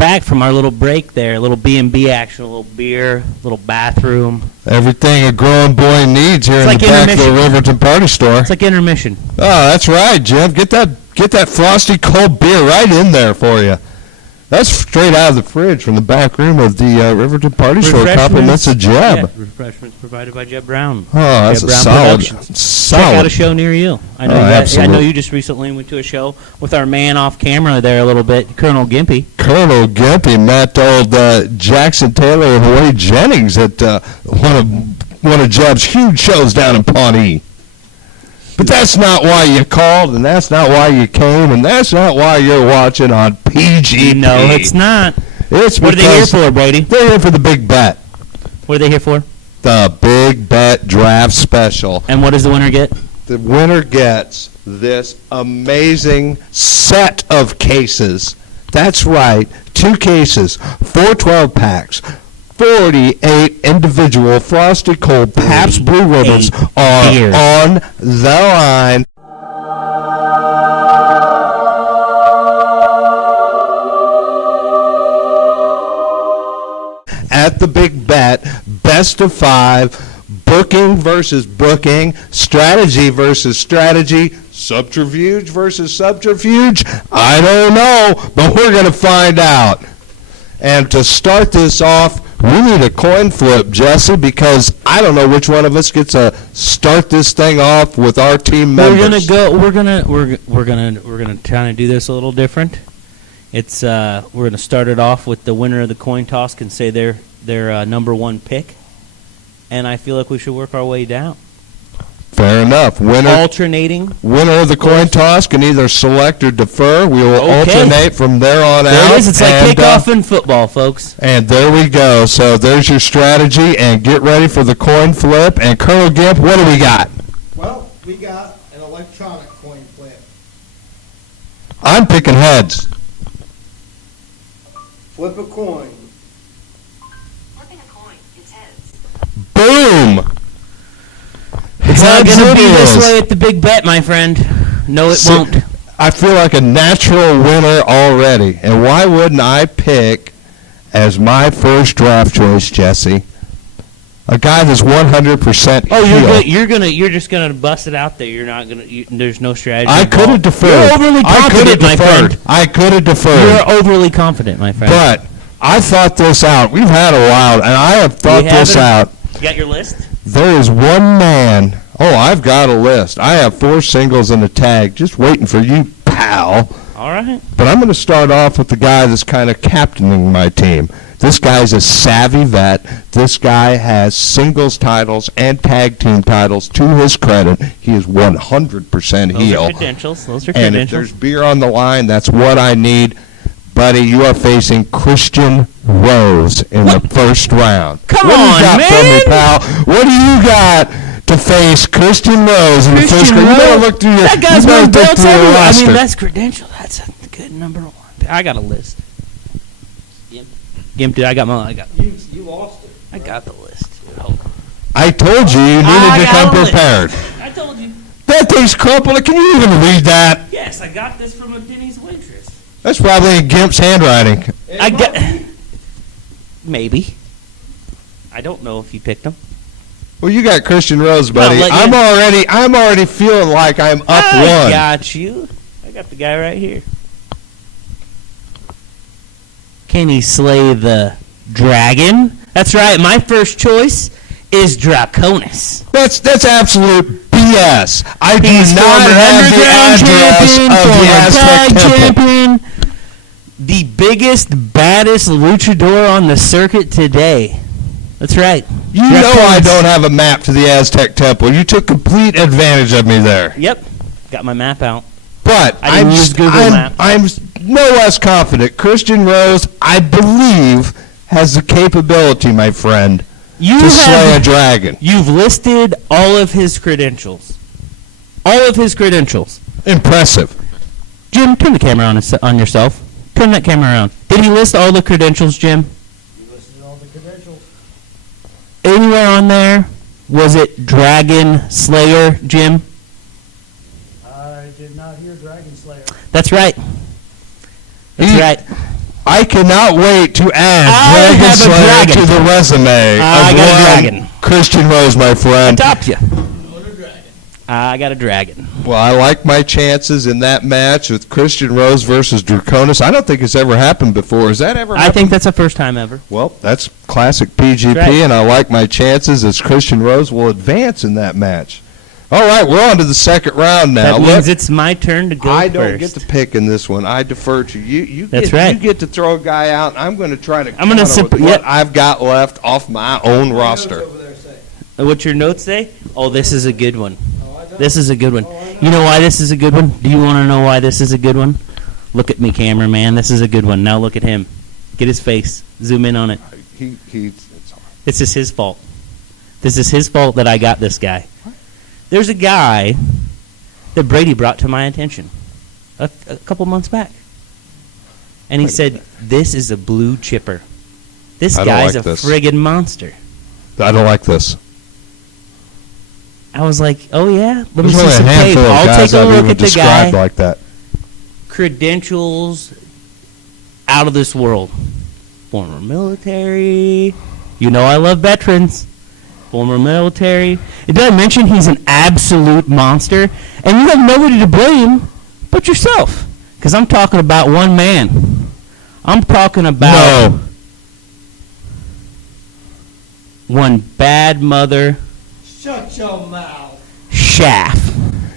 back from our little break there, a little B&B action, a little beer, a little bathroom. Everything a growing boy needs here It's in the back of the Riverton Party Store. It's like intermission. Oh, that's right, Jim. Get that frosty cold beer right in there for you. That's straight out of the fridge from the back room of the Riverton Party Store. Compliments of Jeb. Yeah, refreshments provided by Jeb Brown. Oh, that's Jeb a Brown solid. Check out a show near you. I know. I know you just recently went to a show with our man off camera there a little bit, Colonel Gimpy. Colonel Gimpy met old Jackson Taylor and Wade Jennings at one of Jeb's huge shows down in Pawnee. But that's not why you called, and that's not why you came, and that's not why you're watching on PGP. No, it's not. It's what are they here for, Brady? They're here for the big bet. What are they here for? The big bet draft special. And what does the winner get? The winner gets this amazing set of cases. That's right, 2 cases, 4 12-packs. 48 individual Frosty Cold Pabst Blue Ribbons are on the line. At the big bet, best of 5, booking versus booking, strategy versus strategy, subterfuge versus subterfuge. I don't know, but we're going to find out. And to start this off, we need a coin flip, Jesse, because I don't know which one of us gets to start this thing off with our team members. We're gonna try to do this a little different. It's we're gonna start it off with the winner of the coin toss can say their number 1 pick, and I feel like we should work our way down. Fair enough. Alternating. Winner of the coin toss can either select or defer. We will alternate from there on out. There it is. It's like kickoff in football, folks. And there we go. So there's your strategy, and get ready for the coin flip. And Colonel Gimp, what do we got? Well, we got an electronic coin flip. I'm picking heads. Flip a coin. Flipping a coin. It's heads. Boom! It's not going to be this way at the big bet, my friend. No, it won't. I feel like a natural winner already. And why wouldn't I pick as my first draft choice, Jesse, a guy that's 100% Oh, you're just gonna bust it out there. You're not gonna. There's no strategy. I could have deferred. You're overly confident, my friend. I could have deferred. You're overly confident, my friend. But I thought this out. We've had a while, and I have thought this out. You got your list? There is one man. Oh, I've got a list. I have 4 singles and a tag, just waiting for you, pal. All right. But I'm going to start off with the guy that's kind of captaining my team. This guy's a savvy vet. This guy has singles titles and tag team titles to his credit. He is 100% heel. Those are credentials. And if there's beer on the line, that's what I need. Buddy, you are facing Christian Rose in the first round. Come on, man. What do you got for me, pal? What do you got to face Christian Rose in the first round? You better look through your That guy's won belts everywhere. I mean, roster. that's credential. That's a good number 1. I got a list. Gimp, dude, You lost it. I got the list. I told you needed to come prepared. I told you. That thing's crumpled. Can you even read that? Yes, I got this from a Denny's waitress. That's probably in Gimp's handwriting. I got. Maybe. I don't know if you picked them. Well, you got Christian Rose, buddy. No, I'm already feeling like I'm up 1. I got you. I got the guy right here. Can he slay the dragon? That's right. My first choice is Draconis. That's absolute BS. I do He's not have the address of the Aztec Temple. champion, the biggest, baddest luchador on the circuit today. That's right. You know I don't have a map to the Aztec Temple. You took complete advantage of me there. Yep. Got my map out. But I didn't use Google Maps. I'm no less confident. Christian Rose, I believe, has the capability, my friend, to slay a dragon. You've listed all of his credentials. All of his credentials. Impressive. Jim, turn the camera on yourself. Turn that camera around. Did he list all the credentials, Jim? You listed all the credentials. Anywhere on there, was it Dragon Slayer, Jim? I did not hear Dragon Slayer. That's right. That's right. I cannot wait to add I Dragon have a Slayer dragon. to the resume I of got a one dragon. Christian Rose, my friend. Top you. I got a dragon. Well, I like my chances in that match with Christian Rose versus Draconis. I don't think it's ever happened before. Has that ever I happened? think that's the first time ever. Well, that's classic PGP, Right. and I like my chances as Christian Rose will advance in that match. All right, we're on to the second round now. That Look, means it's my turn to go I first. don't get to pick in this one. I defer to you. That's right. You get to throw a guy out, and I'm going to try to I'm gonna counter with sip- what yep. I've got left off my own roster. Notes over there say. What's your notes say? Oh, this is a good one. Oh, I know. This is a good one. Oh, I know. You know why this is a good one? Do you want to know why this is a good one? Look at me, cameraman. This is a good one. Now look at him. Get his face. Zoom in on it. It's hard. This is his fault. This is his fault that I got this guy. There's a guy that Brady brought to my attention a couple months back. And he said, this is a blue chipper. This I don't guy's like a this. friggin' monster. I don't like this. I was like, oh yeah? Let me There's see only a some tape. handful of I'll guys take a I've look even at the described guy. like that. Credentials out of this world. Former military. You know I love veterans. Former military. Did I mention he's an absolute monster? And you have nobody to blame but yourself. Because I'm talking about one man. I'm talking about No. one bad mother, Shut your mouth. Shaft.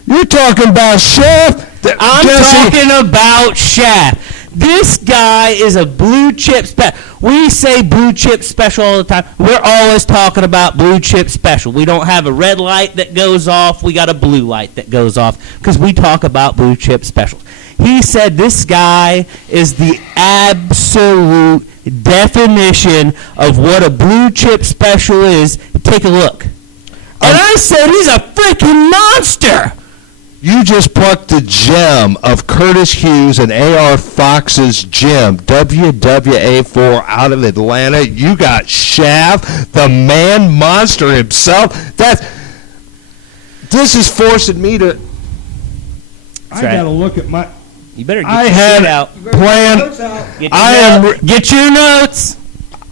You're talking about Chef? I'm talking about Shaft. This guy is a blue chip special. We say blue chip special all the time. We're always talking about blue chip special. We don't have a red light that goes off. We got a blue light that goes off because we talk about blue chip specials. He said this guy is the absolute definition of what a blue chip special is. Take a look. And I said he's a freaking monster. You just plucked the gem of Curtis Hughes and A.R. Fox's gem, WWA4 out of Atlanta. You got Shaft, the man monster himself. This is forcing me to. That's I right. gotta look at my. You better get I your had shit out. You better Plan- get your notes out. Get your, I am notes. Get your notes.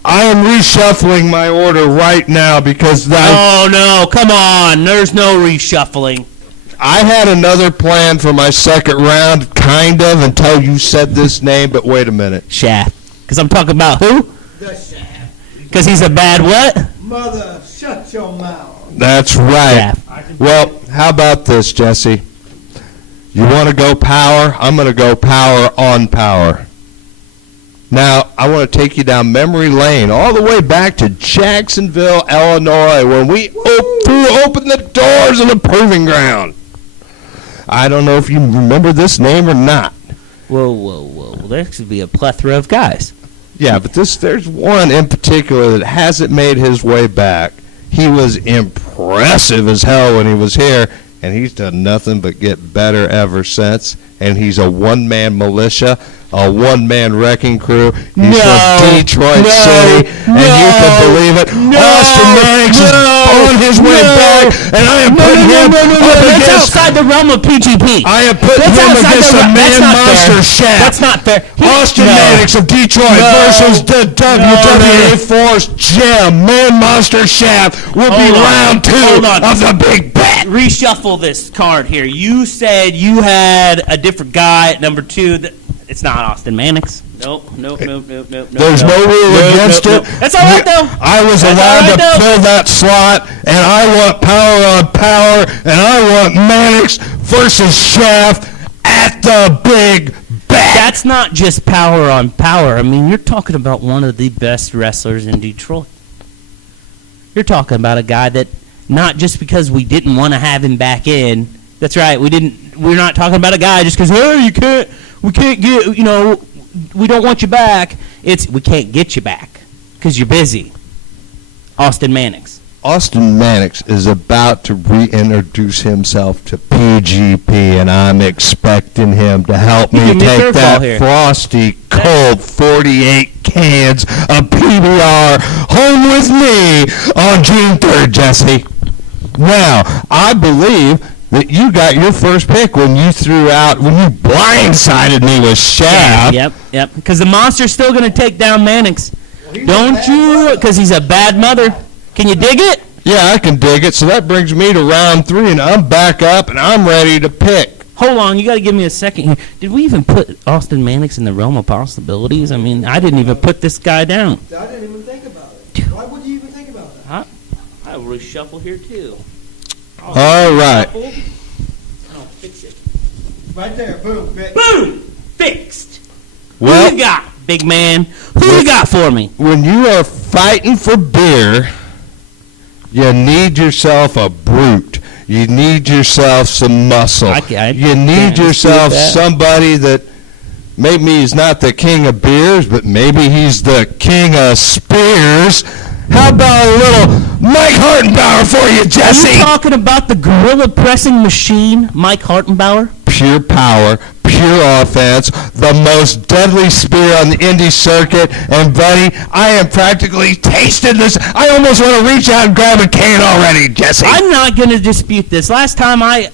I am reshuffling my order right now because Oh, no. Come on. There's no reshuffling. I had another plan for my second round, kind of, until you said this name, but wait a minute. Shaft. Because I'm talking about who? The shaft. Because he's a bad what? Mother, shut your mouth. That's right. Shaft. Well, how about this, Jesse? You want to go power? I'm going to go power on power. Now, I want to take you down memory lane, all the way back to Jacksonville, Illinois, when we opened the doors of the proving ground. I don't know if you remember this name or not. Whoa. There should be a plethora of guys. Yeah, but there's one in particular that hasn't made his way back. He was impressive as hell when he was here, and he's done nothing but get better ever since. And he's a one-man militia, a one-man wrecking crew. He's from Detroit City, and you can believe it. Austin Mannix is on his way back, and I am putting him up That's against. outside the realm of PGP. I am putting That's him outside against the a realm. That's man not monster fair. Shaft. That's not fair. Austin No. Mannix of Detroit versus the WWA Force Gem. Man Monster Shaft will be Hold on. round two Hold on. of the big bet. Reshuffle this card here. You said you had a different guy at number 2. It's not Austin Mannix. Nope. There's no rule against it. That's all right, though. I was That's allowed all right, to though. fill that slot, and I want power on power, and I want Mannix versus Shaft at the big bet. That's not just power on power. I mean, you're talking about one of the best wrestlers in Detroit. You're talking about a guy that not just because we didn't want to have him back in. That's right. We're not talking about a guy just because we can't get, we don't want you back. It's we can't get you back because you're busy. Austin Mannix. Austin Mannix is about to reintroduce himself to PGP, and I'm expecting him to help You me give me a take curveball that here. frosty, cold 48 cans of PBR home with me on June 3rd, Jesse. Now, I believe that you got your first pick when you blindsided me with Shaft. Yep. Because the monster's still going to take down Mannix. Don't you? Because he's a bad mother. Can you dig it? Yeah, I can dig it. So that brings me to round 3, and I'm back up, and I'm ready to pick. Hold on, you got to give me a second here. Did we even put Austin Mannix in the realm of possibilities? I mean, I didn't even put this guy down. I didn't even think about it. Why would you even think about it? Huh? I will reshuffle here too. All right. I'll fix it. Right there, boom, bitch. Boom! Fixed. Well, Who you got, big man? Who you got for me? when you are fighting for beer, you need yourself a brute. You need yourself some muscle. I You can't need dispute yourself that. somebody that maybe he's not the king of beers, but maybe he's the king of spears. How about a little Mike Hartenbauer for you, Are Jesse? you talking about the gorilla pressing machine, Mike Hartenbauer? Pure power, pure offense, the most deadly spear on the indie circuit. And, buddy, I am practically tasting this. I almost want to reach out and grab a can already, Jesse. I'm not going to dispute this. Last time I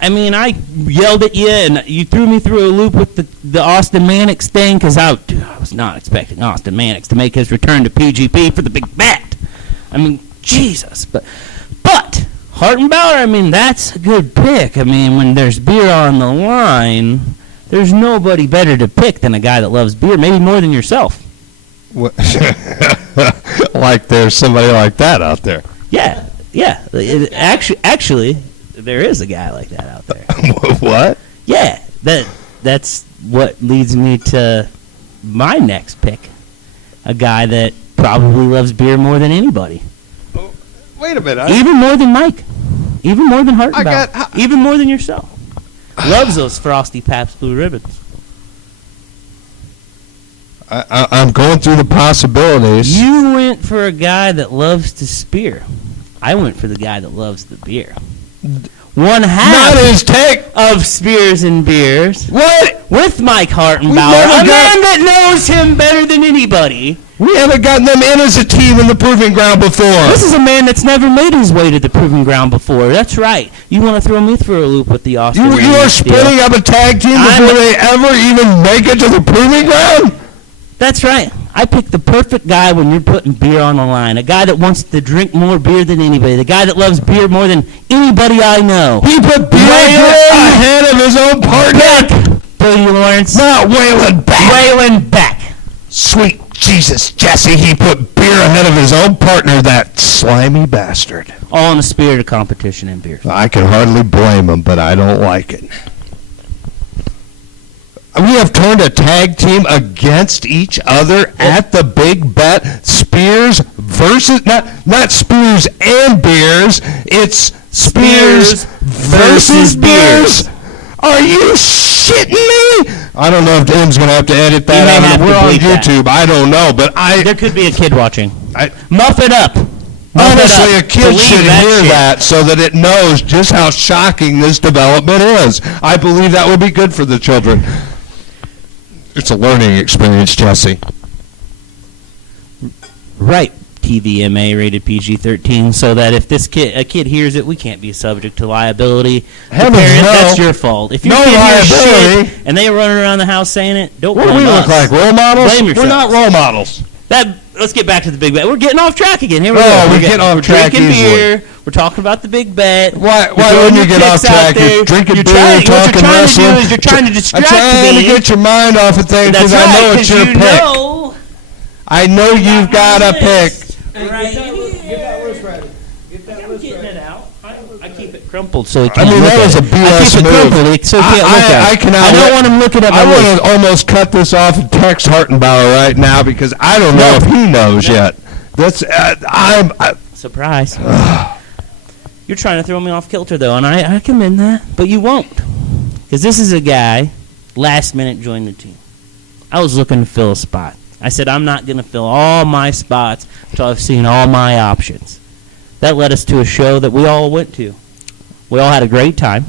yelled at you and you threw me through a loop with the Austin Mannix thing because I was not expecting Austin Mannix to make his return to PGP for the big bat. I mean, Jesus. But Hartenbauer, I mean, that's a good pick. I mean, when there's beer on the line, there's nobody better to pick than a guy that loves beer, maybe more than yourself. What- like there's somebody like that out there. Yeah. Actually, there is a guy like that out there. What? Yeah, that's what leads me to my next pick. A guy that probably loves beer more than anybody. Wait a minute. Even more than Mike. Even more than Hartenbauer. got- Even more than yourself. Loves those frosty Pabst Blue Ribbons. I'm going through the possibilities. You went for a guy that loves to spear. I went for the guy that loves the beer. One half Not his take. of Spears and Beers What? with Mike Hartenbauer, never a got- man that knows him better than anybody. We haven't gotten them in as a team in the proving ground before. This is a man that's never made his way to the proving ground before. That's right. You want to throw me through a loop with the Austin You are Mannix deal. splitting up a tag team before they ever even make it to the proving ground? That's right. I picked the perfect guy when you're putting beer on the line. A guy that wants to drink more beer than anybody. The guy that loves beer more than anybody I know. He put beer ahead of his own partner. Brady Lawrence. Not Waylon Beck. Waylon Beck. Sweet Jesus, Jesse, he put beer ahead of his own partner, that slimy bastard. All in the spirit of competition in beer. I can hardly blame him, but I don't like it. We have turned a tag team against each other at the big bet. Spears versus, not Spears and Beers, it's Spears versus Beers. Are you shitting me? I don't know if Tim's going to have to edit He may that have out. to We're on bleep that. YouTube. I don't know, but There could be a kid watching. I Muff it up. honestly, a kid Believe should that hear shit. that so that it knows just how shocking this development is. I believe that would be good for the children. It's a learning experience, Jesse. Right. TVMA rated PG-13, so that if a kid hears it, we can't be subject to liability. Heavens Parents, no. that's your fault. If your No kid hears liability. shit and they running around the house saying it, don't What do blame we us. look like, role models? Blame We're yourself. not role models. Let's get back to the big bet. We're getting off track again. Here we Oh, go. we get off We're track drinking easily. beer. We're talking about the big bet. Why You're wouldn't throwing you your get off kicks out track? You're there. drinking You're beer, trying- talking what you're trying to wrestling. do is you're trying to distract I'm trying me. to get your mind off of things That's because I know right, it's 'cause your you pick. know. I know you've got a pick. Hey, Right. get that wrist ready. Get that I'm wrist getting ready. it out. I keep it crumpled so he I can't mean, look that at was a it. I BS keep it move. crumpled so he can't look at it. cannot I don't let- want him looking at my I wrist. want to almost cut this off and text Hartenbauer right now because I don't know if he knows yet. That's Surprise. You're trying to throw me off kilter, though, and I commend that, but you won't. Because this is a guy, last minute joined the team. I was looking to fill a spot. I said, I'm not going to fill all my spots until I've seen all my options. That led us to a show that we all went to. We all had a great time.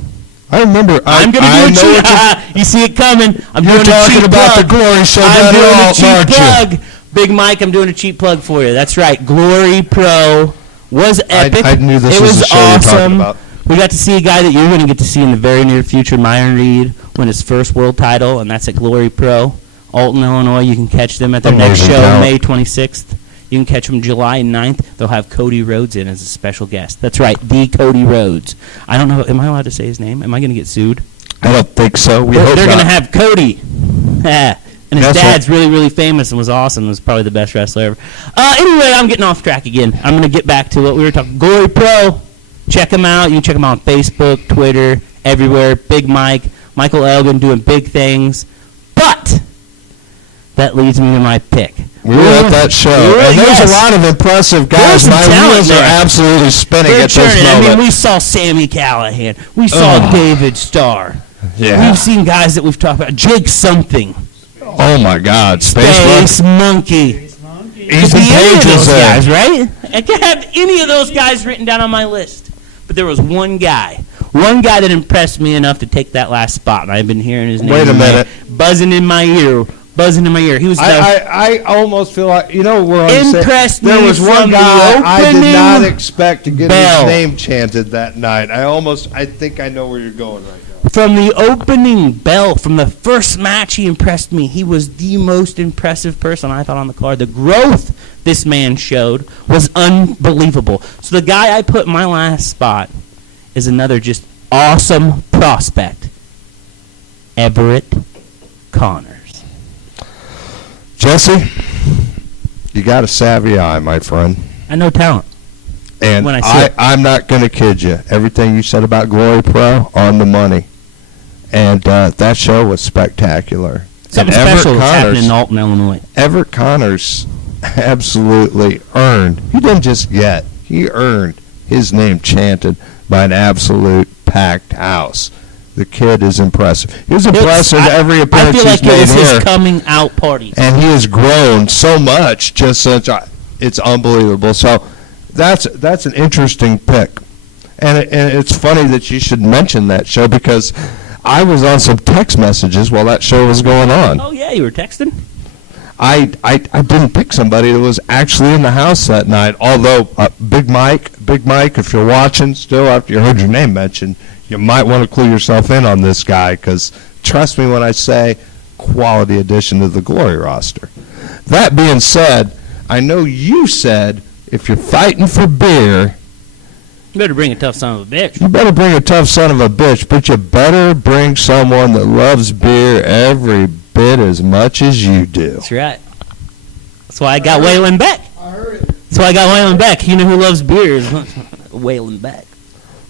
I remember. I'm going to I do a know what you're- cheap. You see it coming. I'm You're doing a talking cheap about plug. the glory show I'm down doing in a Alton, cheap aren't you? plug. Big Mike, I'm doing a cheap plug for you. That's right. Glory Pro was epic. I knew this it was was the show you were talking awesome. about. We got to see a guy that you're going to get to see in the very near future, Myron Reed, win his first world title, and that's at Glory Pro, Alton, Illinois. You can catch them at their next Amazing show, talent. May 26th. You can catch them July 9th. They'll have Cody Rhodes in as a special guest. That's right, the Cody Rhodes. I don't know. Am I allowed to say his name? Am I going to get sued? I don't think so. We They're hope going to not. have Cody. And his That's dad's really, really famous and was awesome. Was probably the best wrestler ever. Anyway, I'm getting off track again. I'm going to get back to what we were talking. Glory Pro. Check him out. You can check him out on Facebook, Twitter, everywhere. Big Mike, Michael Elgin doing big things. But that leads me to my pick. We were at that show, and there's a lot of impressive guys. some My talent wheels are there. absolutely spinning They're at this churning. I moment. mean, we saw Sammy Callahan. We saw David Starr. Yeah. We've seen guys that we've talked about. Jake something. Oh my God, Space Monkey. Could Ethan be any of Page those is there. guys, right? I could have any of those guys written down on my list. But there was one guy that impressed me enough to take that last spot, and I've been hearing his name. Wait a minute. Buzzing in my ear. He was I almost feel like, you know, we're on the same- Impressed There me was from one the guy I did opening not expect to get bell. his name chanted that night. I think I know where you're going right now. From the opening bell, from the first match, he impressed me. He was the most impressive person I thought on the card. The growth this man showed was unbelievable. So the guy I put in my last spot is another just awesome prospect, Everett Connors. Jesse, you got a savvy eye, my friend. I know talent. And When I see it. I'm not going to kid you. Everything you said about Glory Pro, on the money. And that show was spectacular. Something And Everett special that's happening Connors- in Alton, Illinois. Everett Connors absolutely earned, he didn't just get, he earned his name chanted by an absolute packed house. The kid is impressive. He was impressive every I appearance feel like he's it made was his here. coming out party. And he has grown so much, it's unbelievable. So that's an interesting pick. And it's funny that you should mention that show because I was on some text messages while that show was going on. Oh, yeah, you were texting? I didn't pick somebody that was actually in the house that night, although Big Mike, if you're watching still after you heard your name mentioned, you might want to clue yourself in on this guy because trust me when I say quality addition to the Glory roster. That being said, I know you said if you're fighting for beer, You better bring a tough son of a bitch. you better bring a tough son of a bitch, but you better bring someone that loves beer every bit as much as you do. That's right. That's why I got Waylon Beck. I heard it. That's why I got Waylon Beck. You know who loves beer is Waylon Beck.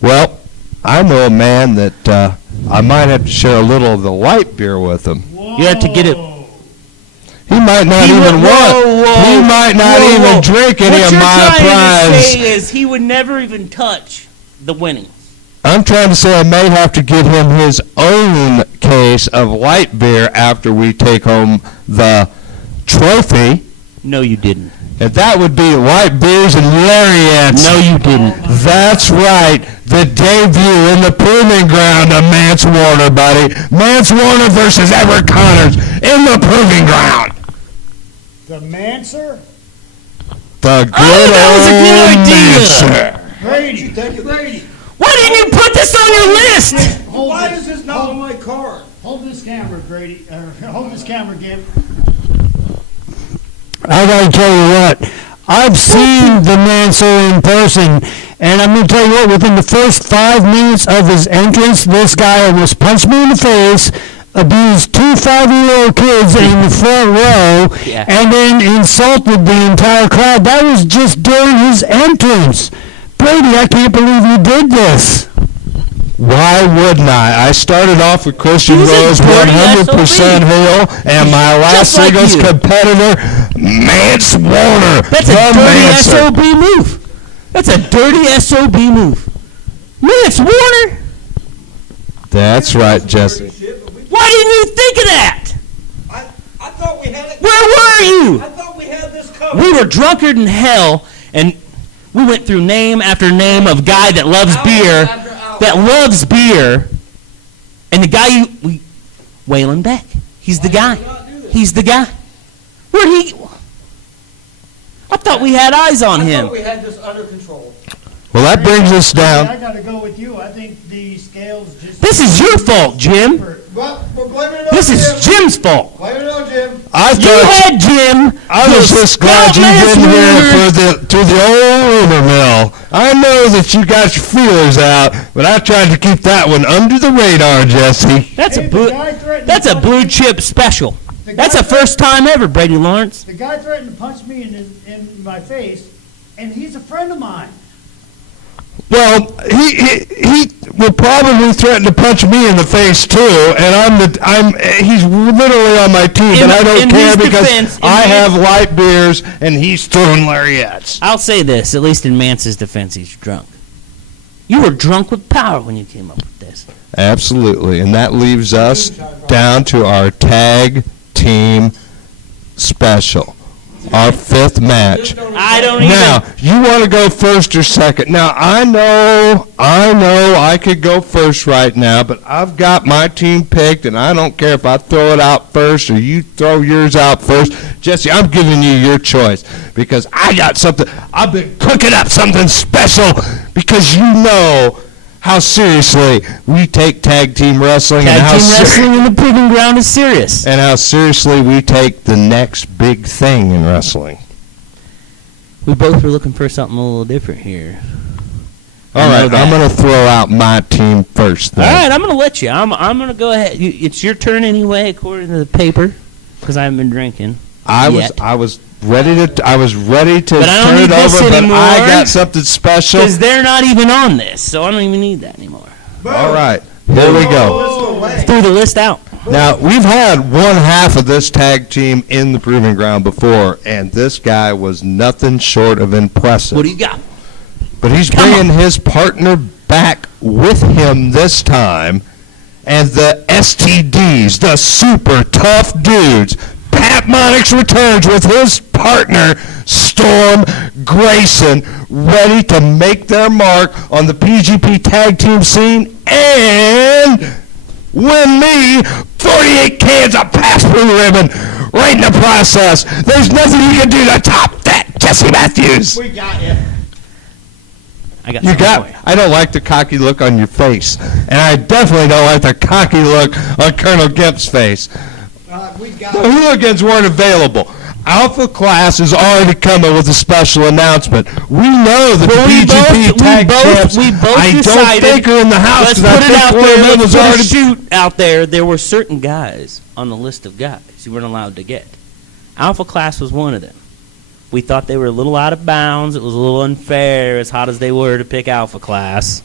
Well, I know a man that I might have to share a little of the light beer with him. You have to get it. He might not even He might not even drink any of my What you're trying to prize. say is he would never even touch the winnings. I'm trying to say I may have to get him his own case of light beer after we take home the trophy. No, you didn't. And that would be light beers and lariats. No, you didn't. That's right. The debut in the proving ground of Mance Warner, buddy. Mance Warner versus Everett Connors in the proving ground. The Manser? The good that was a good old idea. Mancer. Brady, take it, Brady. Why didn't you put this on your list? Why is this not on my card? Hold this camera, Brady. Hold this camera, Gib. I gotta tell you what, I've seen the Mansour in person, and I'm gonna tell you what, within the first 5 minutes of his entrance, this guy almost punched me in the face, abused 2 5-year-old kids in the front row, Yeah. and then insulted the entire crowd. That was just during his entrance. Brady, I can't believe you did this. Why wouldn't I? I started off with Christian He's a Rose, dirty 100% heel, and my last Just like singles you. competitor, Mance Warner. That's a the dirty Mancer. SOB move. That's a dirty SOB move. Mance Warner? That's right, Jesse. Why didn't you think of that? I thought we had it. Where were you? I thought we had this covered. We were drunkard in hell, and we went through name after name of guy that loves beer, and the guy Waylon Beck. He's the guy. He's the guy. Where'd he? I thought we had eyes on I him. thought we had this under control. Well, that brings us I down. gotta go with you. I think the scales just. This is your fault, Jim. Well, we're blaming it on This is Jim. Jim's fault. Blame it on Jim. I You thought had Jim. I was just glad you didn't hear to the old rumor mill. I know that you got your feelers out, but I tried to keep that one under the radar, Jesse. That's Hey, a the blue. guy threatened That's to a punch blue me- chip special. the That's guy the first time ever, Brady Lawrence. The guy threatened to punch me in my face, and he's a friend of mine. Well, he will probably threaten to punch me in the face too, and he's literally on my team, In- but I don't in care his because defense- in I his- have light beers and he's throwing lariats. I'll say this, at least in Mance's defense, he's drunk. You were drunk with power when you came up with this. Absolutely, and that leaves us down to our tag team special, our fifth match. I don't even. Now, you want to go first or second? Now, I know I could go first right now, but I've got my team picked, and I don't care if I throw it out first or you throw yours out first. Jesse, I'm giving you your choice because I got something. I've been cooking up something special because you know how seriously we take tag team wrestling and Tag how team wrestling in the proving ground is serious. and how seriously we take the next big thing in wrestling. We both were looking for something a little different here. All I know right, that. I'm going to throw out my team first. All Then. right, I'm going to let you. I'm going to go ahead. It's your turn anyway, according to the paper, because I haven't been drinking. I yet. was ready to But I don't turn need it this over, but anymore. I got something special. Because they're not even on this, so I don't even need that anymore. All right, here we go. Threw the list out. Now, we've had one half of this tag team in the proving ground before, and this guy was nothing short of impressive. What do you got? But he's Come bringing his partner back with him this time, and the STDs, the super tough dudes. Pat Monix returns with his partner, Storm Grayson, ready to make their mark on the PGP tag team scene and win me 48 cans of Pass Blue Ribbon right in the process. There's nothing you can do to top that, Jesse Matthews. We got you. I got You something got. for you. I don't like the cocky look on your face, and I definitely don't like the cocky look on Colonel Gimp's face. We got The hooligans weren't available. Alpha Class is already coming with a special announcement. We know that Well, the BGP tag champs. we both I don't decided. think are in the house Let's because I put it think out one of there. them Let's was put a already. shoot out there. There were certain guys on the list of guys you weren't allowed to get. Alpha Class was one of them. We thought they were a little out of bounds. It was a little unfair, as hot as they were, to pick Alpha Class.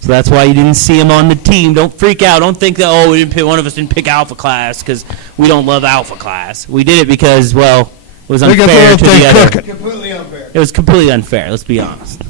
So that's why you didn't see them on the team. Don't freak out. Don't think that, we didn't pick, one of us didn't pick Alpha Class because we don't love Alpha Class. We did it because, well, it was They got unfair their to thing the other. cooking. completely unfair. It was completely unfair. Let's be honest.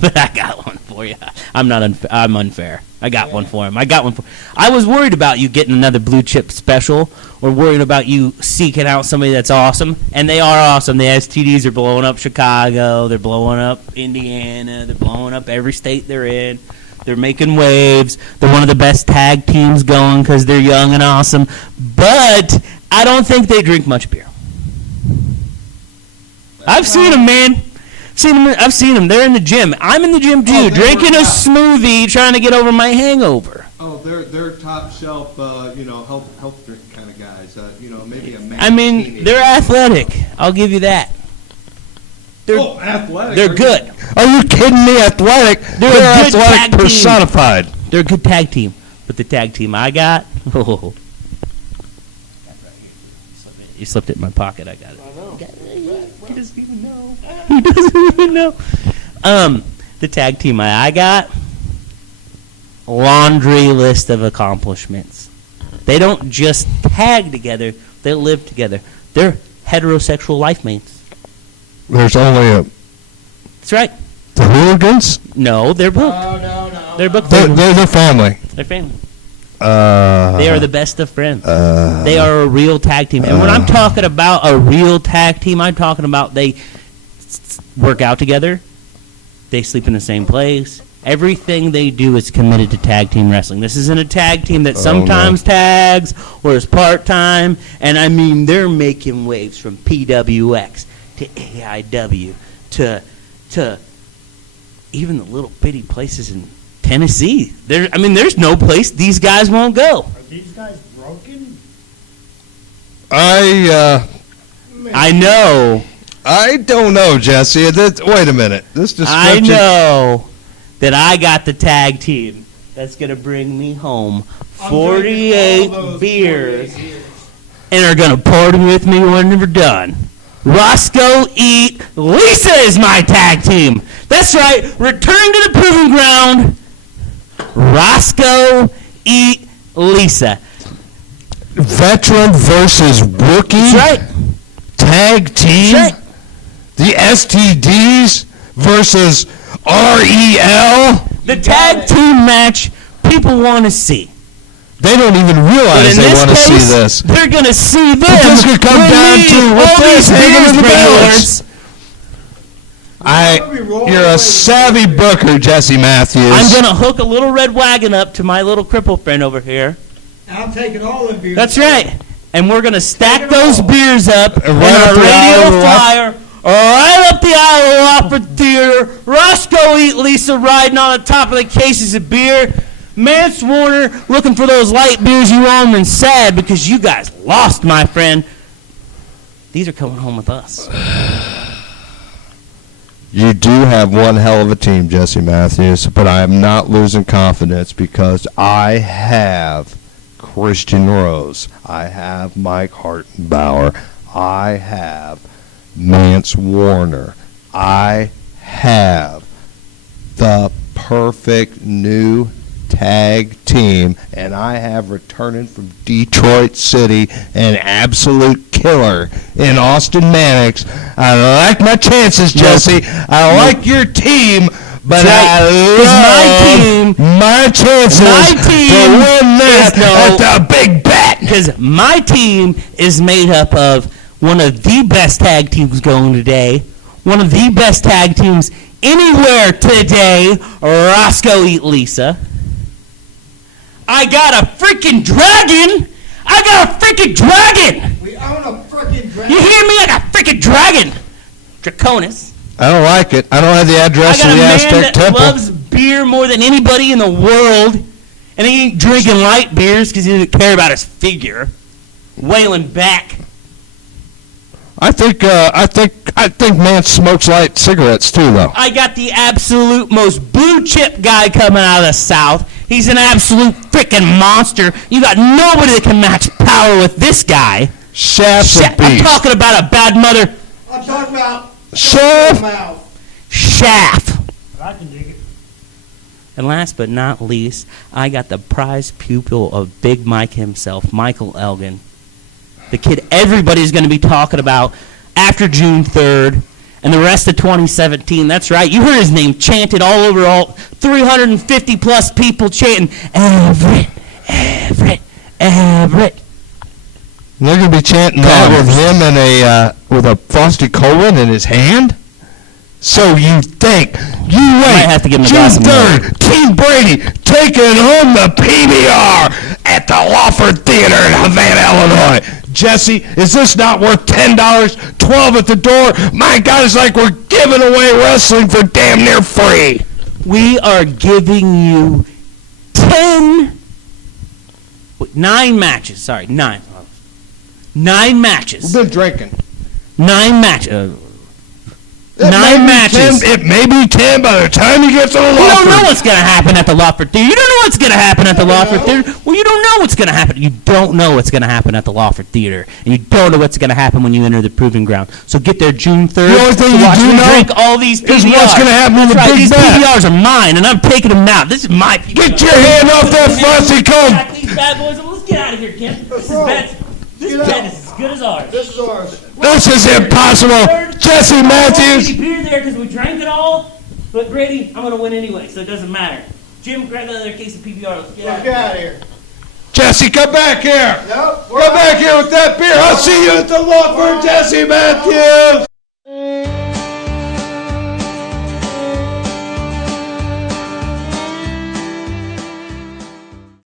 But I got one for you. I'm not unfair. I'm unfair. I got one for him. I was worried about you getting another blue chip special, or worried about you seeking out somebody that's awesome, and they are awesome. The STDs are blowing up Chicago. They're blowing up Indiana. They're blowing up every state they're in. They're making waves. They're one of the best tag teams going because they're young and awesome. But I don't think they drink much beer. I've seen them, man. I've seen them. They're in the gym. I'm in the gym too, they drinking a work out. smoothie, trying to get over my hangover. Oh, they're top shelf, health drink kind of guys. Maybe a man. I mean, they're athletic. I'll give you that. They're athletic. they're good. Are you kidding me? Athletic. They're a good tag athletic team. personified. They're a good tag team. But the tag team I got, you slipped it in my pocket. I got it. He doesn't even know. He doesn't even know. The tag team I got, laundry list of accomplishments. They don't just tag together, they live together. They're heterosexual life mates. There's only That's right. the hooligans. No, they're booked. No. They're booked. They're the family. They're family. Uh, They are the best of friends. They are a real tag team. And when I'm talking about a real tag team, I'm talking about they work out together. They sleep in the same place. Everything they do is committed to tag team wrestling. This isn't a tag team that sometimes tags or is part-time. And, I mean, they're making waves from PWX to AIW to even the little bitty places in Tennessee. There's no place these guys won't go. Are these guys broken? I know. don't know, Jesse. Wait a minute. This description. I know that I got the tag team that's going to bring me home I'm drinking 48 all those beers 48 beers. and are going to party with me when we're done. Roscoe Eat Lisa is my tag team. That's right. Return to the proving ground. Roscoe Eat Lisa. Veteran versus rookie. That's right. Tag team. That's right. The STDs versus REL. The tag team match people want to see. They don't even But realize in they this want to see case, this. they're going to see them. But this could come when down we to what all this these hanging beers in the bring balance. yours. You're a savvy booker, Jesse Matthews. I'm going to hook a little red wagon up to my little cripple friend over here. I'm taking all the beers. That's right. And we're going to stack Take it those all. beers up And in right our up the aisle radio of the flyer, right up the aisle of Wofford Theater. Roscoe Eat Lisa riding on the top of the cases of beer. Mance Warner looking for those light beers you own and sad because you guys lost, my friend. These are coming home with us. You do have one hell of a team, Jesse Matthews, but I am not losing confidence because I have Christian Rose. I have Mike Hartenbauer. I have Mance Warner. I have the perfect new tag team, and I have returning from Detroit City an absolute killer in Austin Mannix. I like my chances, Jesse. I like your team, but I love my chances to win that at the big bet. Because my team is made up of one of the best tag teams going today, one of the best tag teams anywhere today, Roscoe Eat Lisa. I got a freaking dragon! I got a freaking dragon! We own a freaking dragon. You hear me? I got a freaking dragon! Draconis. I don't like it. I don't have the I address got of a the man Aztec that Temple. loves beer more than anybody in the world, and he ain't drinking light beers because he doesn't care about his figure. Wailing back. I think man smokes light cigarettes too, though. I got the absolute most blue chip guy coming out of the South. He's an absolute freaking monster. You got nobody that can match power with this guy. Shafts of I'm beast. talking about a bad mother. I'm talking about Shaft. mouth. Shaft. I can dig it. And last but not least, I got the prize pupil of Big Mike himself, Michael Elgin. The kid everybody's going to be talking about after June 3rd and the rest of 2017. That's right. You heard his name chanted all over, all 350 plus people chanting, Everett, Everett, Everett. They're going to be chanting that with him and with a Frosty Colin in his hand? So you think. You wait. Might have to give him a June glass of milk. 3rd, Team Brady taking home the PBR at the Wofford Theater in Havana, Illinois. Jesse, is this not worth $10? $12 at the door? My God, it's like we're giving away wrestling for damn near free. We are giving you 9 matches. Sorry, 9. 9 matches. We've been drinking. 9 matches. It 9 may be matches. 10, it may be 10 by the time you get to the You don't know Wofford. what's going to happen at the Lawford Theater. You don't know what's going to happen at the Lawford Theater. Well, you don't know what's going to happen. You don't know what's going to happen at the Lawford Theater. And you don't know what's going to happen when you enter the Proving Ground. So get there June 3rd. The only thing to you watch do me know drink all these PBRs. is what's gonna happen in the That's right, big these bet. PBRs are mine, and I'm taking them now. This is my PBR. Get your hand off that Frosty Colin. Got these bad boys. Let's get out of here, Ken. This bet is as good as ours. This is ours. This is impossible. Jesse Matthews. Beer there because we drank it all. But Brady, I'm going to win anyway, so it doesn't matter. Jim, grab another case of PBR. Let's get out of Get here. out of here. Jesse, come back here. Nope. Come back here with that beer. I'll see you at the Wofford, Jesse Matthews.